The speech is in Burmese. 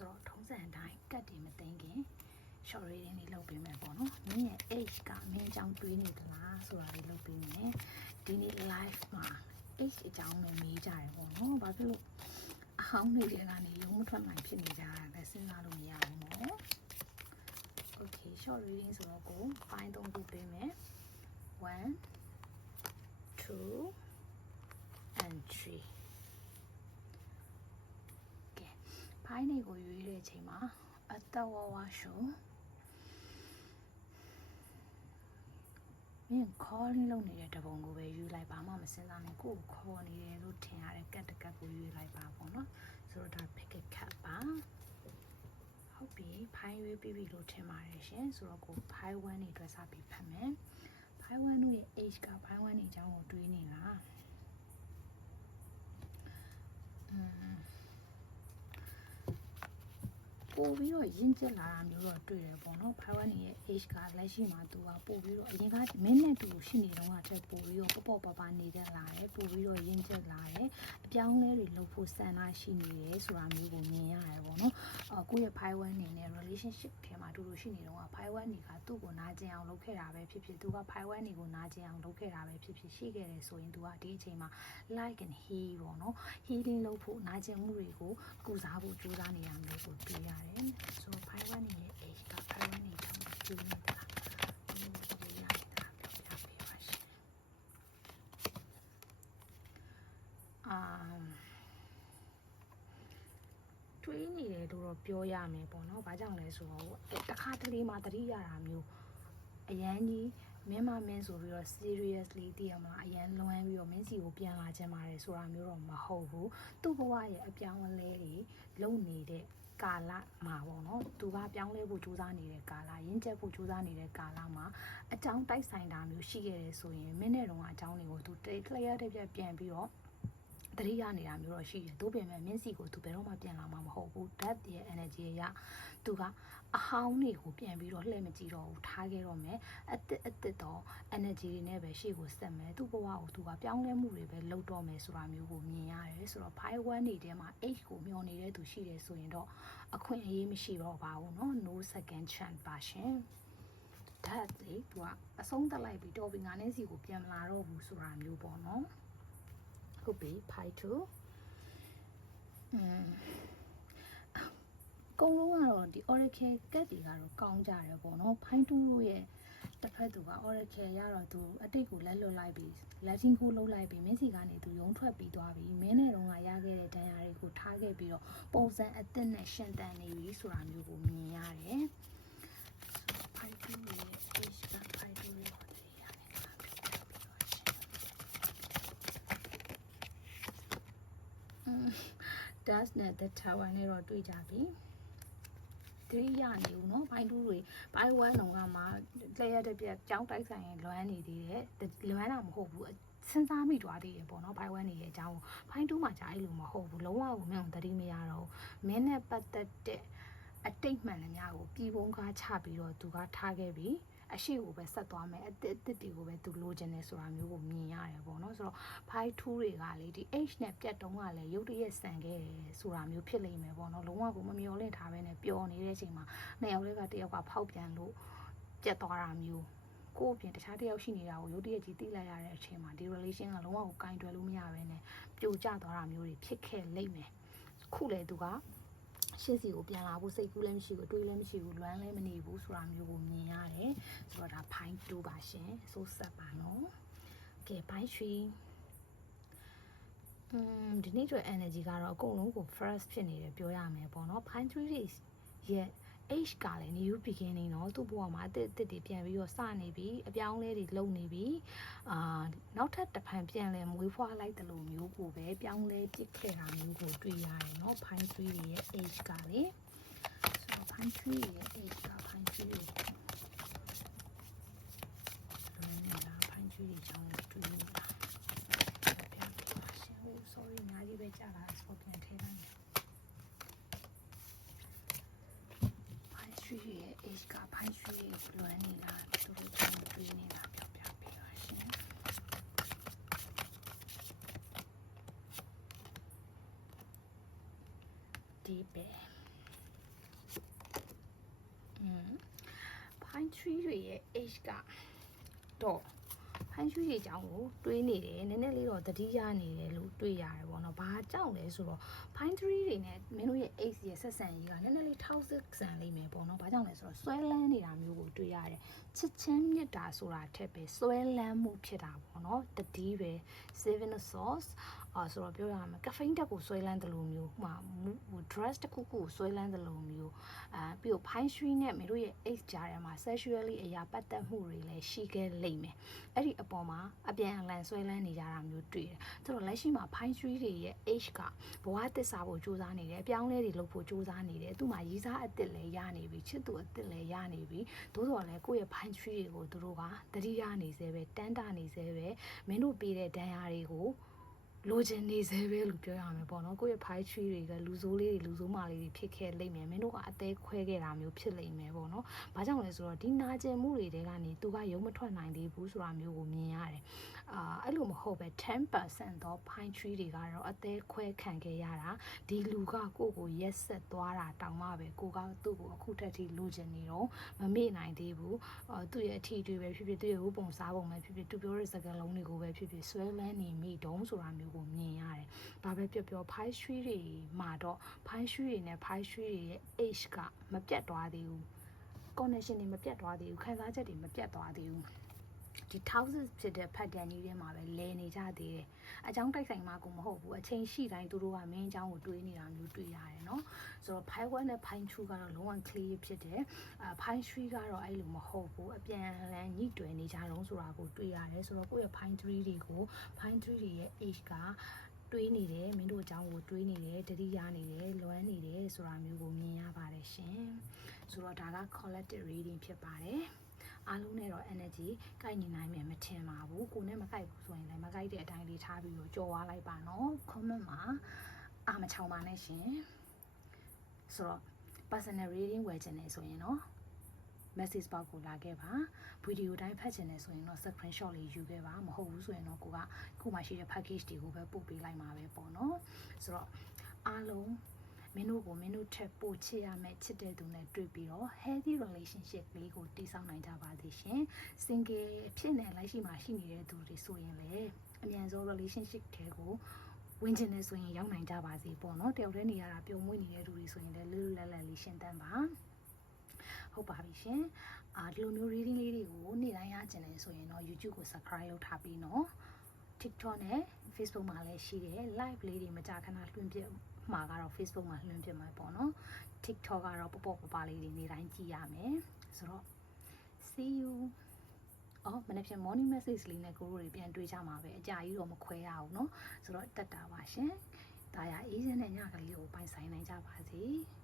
ဆိုတော့ထုံးစံအတိုင်းကတ်တွေမသိမ်းခင် short reading လေးလုပ်ပေးမယ်ပေါ့နော်။မင်းရဲ့ age ကမင်းအကြောင်းတွေးနေသလားဆိုတာလေးလုပ်ပေးမယ်။ဒီနေ့ live မှာ age အကြောင်းနဲ့မေးကြတယ်ပေါ့နော်။ဘာဖြစ်လို့အဟောင်းတွေကကနေလုံးမထွက်နိုင်ဖြစ်နေကြတာလဲစဉ်းစားလို့မရဘူးနော်။ Okay short reading ဆိုတော့ကို file သုံးခုပေးမယ်။1 2 and 3ကဲ ဖိုင်းတွေကိုရွေးတဲ့အချိန်မှာအသက်ဝဝရှုမင်း calling လုပ်နေတဲ့တပုံကိုပဲယူလိုက်ပါမှမစင်စားနဲ့ကိုယ်ခေါ်နေတယ်လို့ထင်ရတဲ့ကတ်တကတ်ကိုယူလိုက်ပါပေါ့နော်ဆိုတော့ဒါ pick a cat ပါဟုတ်ပြီဖိုင်းရွေးပြီးပြီလို့ထင်ပါတယ်ရှင်ဆိုတော့ကိုဖိုင်း1နေအတွက်စပြီးဖတ်မယ်ဖိုင်း1တို့ရဲ့ age ကဖိုင်း1နေအကြောင်းကိုတွေးနေလားอืม ပို့ပြီးတော့ရင့်ကျက်လာတာမျိုးတော့တွေ့တယ်ပေါ့နော်ဖိုင်ဝမ်ရဲ့ age ကလက်ရှိမှာသူကပို့ပြီးတော့အရင်ကမင်းနဲ့တူရှိနေတော့ကတည်းပို့ပြီးတော့ပေါ့ပေါ့ပါပါနေတတ်လာတယ်ပို့ပြီးတော့ရင့်ကျက်လာတယ်အပြောင်းလဲတွေလုပ်ဖို့စံနာရှိနေတယ်ဆိုတာမျိုးကိုမြင်ရတယ်ပေါ့ နော်အကိုယ့်ရဲ့ဖိုင်ဝမ်နေနဲ့ relationship ထဲမှာတူတူရှိနေတော့ကဖိုင်ဝမ်နေကသူ့ကိုနာကျင်အောင်လုပ်ခဲ့တာပဲဖြစ်ဖြစ်သူကဖိုင်ဝမ်နေကိုနာကျင်အောင်လုပ်ခဲ့တာပဲဖြစ်ဖြစ်ရှိခဲ့တယ်ဆိုရင်သူကဒီအချိန်မှာ like and heal ပေါ့နော် healing လုပ်ဖို့နာကျင်မှုတွေကိုကုစားဖို့ကြိုးစားနေရမျိုးကိုတွေ့ရတယ်ဆိုဖိုင်ဝမ်နေရဲ့ age ကဖိုင်ဝမ်နေတောင်ကျင်းနေတာဒီလိုရရတာပြောပြပေးပါရှင်အာတွေးနေတယ်လို့တော့ ပြောရမယ်ပေါ့နော်။ဘာကြောင့်လဲဆိုတော့တခါတလေမှတတိရတာမျိုးအရန်ကြီးမင်းမမင်းဆိုပြီးတော့ seriously တည်ရမှာအရန်လွမ်းပြီးတော့မင်းစီကိုပြန်လာခြင်းပါတယ်ဆိုတာမျိုးတော့မဟုတ်ဘူး။သူ့ဘဝရဲ့အပြောင်းအလဲတွေလုံနေတဲ့ကာလမှာပေါ့နော်သူကပြောင်းလဲဖို့ကြိုးစားနေတဲ့ကာလရင်းချက်ဖို့ကြိုးစားနေတဲ့ကာလမှာအကြောင်းတိုက်ဆိုင်တာမျိုးရှိခဲ့တယ်ဆိုရင်မင်းနဲ့တော့အကြောင်းတွေကိုသူတိတ်လျှက်တစ်ပြက်ပြန်ပြီးတော့ တတိယနေတာမျိုးတော့ရှိတယ်။သို့ပေမဲ့မင်းစီကိုသူဘယ်တော့မှပြန်လာမှာမဟုတ်ဘူး။ that ရဲ့ energy အရသူကအဟောင်းတွေကိုပြန်ပြီးတော့လှည့်မကြည့်တော့ဘူးထားခဲ့တော့မယ်။အစ်စ်အစ်စ်တော့ energy တွေနဲ့ပဲရှေ့ကိုဆက်မယ်။သူ့ဘဝကိုသူကပြောင်းလဲမှုတွေပဲလုပ်တော့မယ်ဆိုတာမျိုးကိုမြင်ရတယ်။ဆိုတော့ five one နေထဲမှာ age ကိုမျောနေတဲ့သူရှိတယ်ဆိုရင်တော့အခွင့်အရေးမရှိတော့ပါဘူးเนาะ no second chance ပါရှင်။ဒါလေသူကအဆုံးသက်လိုက်ပြီးတော်ပြီငါနဲ့စီကိုပြန်မလာတော့ဘူးဆိုတာမျိုးပေါ့နော်။ ဟုတ်ပြီ pi 2อืมအကုန်လုံးကတော့ဒီ oracle ကတ်တွေကတော့ကောင်းကြတယ်ပေါ့နော် pi 2တို့ရဲ့တစ်ဖက်သူက oracle ရတော့သူအတိတ်ကိုလက်လွတ်လိုက်ပြီးလက်ချင်းကိုလှုပ်လိုက်ပြီးမင်းစီကနေသူရုံထွက်ပြီးသွားပြီးမင်းနဲ့တော့ငါရခဲ့တဲ့ဒဏ်ရာတွေကိုထားခဲ့ပြီးတော့ပုံစံအသစ်နဲ့ရှင်တန်နေပြီဆိုတာမျိုးကိုမြင်ရတယ်ဆိုတော့ pi 2ရဲ့ age က pi 2ရဲ့ order ရတယ်လားပြောပြပြီးတော့ရှင် Lotus နဲ့ The Tower နဲ့တော့တွေ့ကြပြီ။ဒီရနေဘူးနော်ဘိုင်းတူးတွေဘိုင်းဝမ်းတော်ကမှလျှက်တစ်ပြက်ကြောင်းတိုက်ဆိုင်ရင်လွမ်းနေသေးတယ်လွမ်းတာမဟုတ်ဘူးစဉ်းစားမိသွားသေးရပေါ့နော်ဘိုင်ဝမ်နေရဲ့အကြောင်းကိုဘိုင်တူးမှာကြားအဲ့လိုမဟုတ်ဘူးလုံးဝကိုမင်းအောင်တတိမရတော့မင်းနဲ့ပတ်သက်တဲ့အတိတ်မှန်လည်းများကိုပြည်ပုံကားချပြီးတော့သူကထားခဲ့ပြီး အရှိကိုပဲဆက်သွားမယ်အစ်စ်အစ်စ်တွေကိုပဲသူလိုချင်တယ်ဆိုတာမျိုးကိုမြင်ရတယ်ပေါ့နော်ဆိုတော့ five two တွေကလေဒီ H နဲ့ပြတ်တုံးကလည်းရုတ်တရက်ဆန်ခဲ့တယ်ဆိုတာမျိုးဖြစ်လိမ့်မယ်ပေါ့နော်လုံးဝကိုမမျော်လင့်ထားပဲနဲ့ပျော်နေတဲ့အချိန်မှာနှစ်ယောက်လေးကတယောက်ကဖောက်ပြန်လို့ပြတ်သွားတာမျိုးကိုယ့်အပြင်တခြားတယောက်ရှိနေတာကိုရုတ်တရက်ကြီးသိလိုက်ရတဲ့အချိန်မှာဒီ relation ကလုံးဝကိုကင်တွယ်လို့မရဘဲနဲ့ပြိုကျသွားတာမျိုးတွေဖြစ်ခဲ့လိမ့်မယ်ခုလေသူက ရှေ့စီကိုပြန်လာဖို့စိတ်ကူးလည်းမရှိဘူးတွေးလည်းမရှိဘူးလွမ်းလည်းမနေဘူးဆိုတာမျိုးကိုမြင်ရတယ်ဆိုတော့ဒါဖိုင်း2ပါရှင်ဆိုးဆက်ပါနော်ကဲဘိုင်းရွှေอืมဒီနေ့အတွက် energy ကတော့အကုန်လုံးကို first ဖြစ်နေတယ်ပြောရမယ်ပေါ့နော် fine 3 days ရဲ့ H ကလည်း new beginning နော်သူ့ဘဝမှာအစ်စ်အစ်စ်တွေပြန်ပြီးတော့စနေပြီအပြောင်းလဲတွေလုပ်နေပြီအာနောက်ထပ်တစ်ဖန်ပြန်လဲမွေးဖွားလိုက်တယ်လို့မျိုးကိုပဲပြောင်းလဲပြစ်ခဲ့တာမျိုးကိုတွေ့ရတယ်နော် pine tree ရဲ့ H ကလည်းဆိုတော့ pine tree ရဲ့ H က pine tree ရဲ့ ကဖိုင်ရွှေလွယ်နေလားသူတို့ကတွေးနေလားပြောပြပေးပါရှင်ဒီပဲอืมဖိုင်ရွှေရဲ့ age ကတော့ pine tree တွေအကြောင်းကိုတွေးနေတယ်နည်းနည်းလေးတော့သတိရနေတယ်လို့တွေးရတယ်ပေါ့နော်ဘာကြောင့်လဲဆိုတော့ pine tree တွေနဲ့မင်းတို့ရဲ့ age ရဲ့ဆက်ဆံရေးကနည်းနည်းလေးထောက်ဆက်ဆံလိမ့်မယ်ပေါ့နော်ဘာကြောင့်လဲဆိုတော့ဆွဲလန်းနေတာမျိုးကိုတွေ့ရတယ်ချစ်ချင်းမြတ်တာဆိုတာထက်ပဲဆွဲလန်းမှုဖြစ်တာပေါ့နော်တတိပဲ saving the sauce အာဆိုတော့ပြောရမယ် caffeine တက်ကိုဆွဲလန်းတယ်လို့မျိုးဟိုမှာဟို dress တစ်ခုခုကိုဆွဲလန်းတယ်လို့မျိုးအာပြီးတော့ pine tree နဲ့မင်းတို့ရဲ့ age ကြားထဲမှာ sexually အရာပတ်သက်မှုတွေလည်းရှိခဲ့လိမ့်မယ်အဲ့ဒီအပေါ်မှာအပြန်အလှန်ဆွဲလန်းနေကြတာမျိုးတွေ့တယ်ဆိုတော့လက်ရှိမှာ pine tree တွေရဲ့ age ကဘဝသစ္စာဖို့စူးစမ်းနေတယ်အပြောင်းလဲတွေလုပ်ဖို့စူးစမ်းနေတယ်သူ့မှာရည်စားအစ်စ်လည်းရနေပြီချစ်သူအစ်စ်လည်းရနေပြီသို့တော်လည်းကိုယ့်ရဲ့ pine tree တွေကိုသူတို့ကတတိယနေစေပဲတန်းတာနေစေပဲမင်းတို့ပေးတဲ့ဒဏ်ရာတွေကို လိုချင်နေစေပဲလို့ပြောရမယ်ပေါ့နော်ကိုယ့်ရဲ့ pie tree တွေကလူဆိုးလေးတွေလူဆိုးမလေးတွေဖြစ်ခဲ့လိမ့်မယ်မင်းတို့ကအသေးခွဲခဲ့တာမျိုးဖြစ်လိမ့်မယ်ပေါ့နော်ဘာကြောင့်လဲဆိုတော့ဒီနာကျင်မှုတွေတဲကနေသူကရုံမထွက်နိုင်သေးဘူးဆိုတာမျိုးကိုမြင်ရတယ်အာအဲ့လိုမဟုတ်ပဲ10%သော pine tree တွေကတော့အသေးခွဲခံခဲ့ရတာဒီလူကကိုယ့်ကိုရက်ဆက်သွားတာတောင်မှပဲကိုကသူ့ကိုအခုထက်ထိလိုချင်နေတော့မမေ့နိုင်သေးဘူးအာသူ့ရဲ့အထီတွေပဲဖြစ်ဖြစ်သူ့ရဲ့ဥပုံစားပုံပဲဖြစ်ဖြစ်သူပြောတဲ့စကားလုံးတွေကိုပဲဖြစ်ဖြစ်ဆွဲလန်းနေမိတုံးဆိုတာမျိုးကိုမြင်ရတယ်။ဘာပဲပြောပြော pie tree တွေမှာတော့ pie tree တွေနဲ့ pie tree တွေရဲ့ age ကမပြတ်သွားသေးဘူး။ connection တွေမပြတ်သွားသေးဘူး။ခံစားချက်တွေမပြတ်သွားသေးဘူး။ ဒီ thousands ဖြစ်တဲ့ pattern ကြီးထဲမှာပဲလဲနေကြသေးတယ်။အကြောင်းတိုက်ဆိုင်မှကိုမဟုတ်ဘူး။အချိန်ရှိတိုင်းသူတို့ကမင်းအကြောင်းကိုတွေးနေတာမျိုးတွေ့ရတယ်နော်။ဆိုတော့ pie one နဲ့ pie two ကတော့လုံးဝ clear ဖြစ်တယ်။အာ pie three ကတော့အဲ့လိုမဟုတ်ဘူး။အပြန်အလှန်ညှိတွယ်နေကြတော့ဆိုတာကိုတွေ့ရတယ်။ဆိုတော့ကိုယ့်ရဲ့ pie three တွေကို pie three တွေရဲ့ age ကတွေးနေတယ်မင်းတို့အကြောင်းကိုတွေးနေတယ်တတိယနေတယ်လွမ်းနေတယ်ဆိုတာမျိုးကိုမြင်ရပါတယ်ရှင်ဆိုတော့ဒါက collective reading ဖြစ်ပါတယ် အားလုံးနဲ့တော့ energy ကိုက်ညီနိုင်မယ်မထင်ပါဘူးကိုနဲ့မကိုက်ဘူးဆိုရင်လည်းမကိုက်တဲ့အတိုင်းလေးထားပြီးတော့ကြော်သွားလိုက်ပါနော် comment မှာအာမချောင်ပါနဲ့ရှင်ဆိုတော့ personal reading ဝယ်ချင်တယ်ဆိုရင်တော့ message box ကိုလာခဲ့ပါဗီဒီယိုတိုင်းဖတ်ချင်တယ်ဆိုရင်တော့ screenshot လေးယူခဲ့ပါမဟုတ်ဘူးဆိုရင်တော့ကိုကခုမှရှိတဲ့ package တွေကိုပဲပို့ပေးလိုက်မှာပဲပေါ့နော်ဆိုတော့အားလုံး မင်းတို့ကိုမင်းတို့ထက်ပိုချစ်ရမယ့်ချစ်တဲ့သူနဲ့တွေ့ပြီးတော့ healthy relationship လေးကိုတည်ဆောက်နိုင်ကြပါစေရှင် single အဖြစ်နဲ့လိုက်ရှိမှရှိနေတဲ့သူတွေဆိုရင်လည်းအမြန်ဆုံး relationship တွေကိုဝင်ကျင်နေဆိုရင်ရောက်နိုင်ကြပါစေပေါ့နော်တယောက်တည်းနေရတာပြုံမွေးနေတဲ့သူတွေဆိုရင်လည်းလွတ်လွတ်လပ်လပ်လေးရှင်းတန်းပါဟုတ်ပါပြီရှင်အာဒီလိုမျိုး reading လေးတွေကိုနေ့တိုင်းရကျင်နေဆိုရင်တော့ YouTube ကို subscribe လုပ်ထားပြီးနော် TikTok နဲ့ Facebook မှာလည်းရှိတယ် live လေးတွေမကြာခဏလွှင့်ပြ မှာကတော့ Facebook မှာလွှင့်ပြမှာပေါ့နော် TikTok ကတော့ပပပပလေးတွေနေ့တိုင်းကြည့်ရမယ်ဆိုတော့ see you အော်မနေ့က morning message လေးနဲ့ကိုရိုတွေပြန်တွေ့ကြမှာပဲအကြာကြီးတော့မခွဲရအောင်เนาะဆိုတော့တက်တာပါရှင်ဒါရအေးစင်းတဲ့ညကလေးကိုပိုင်ဆိုင်နိုင်ကြပါစေ။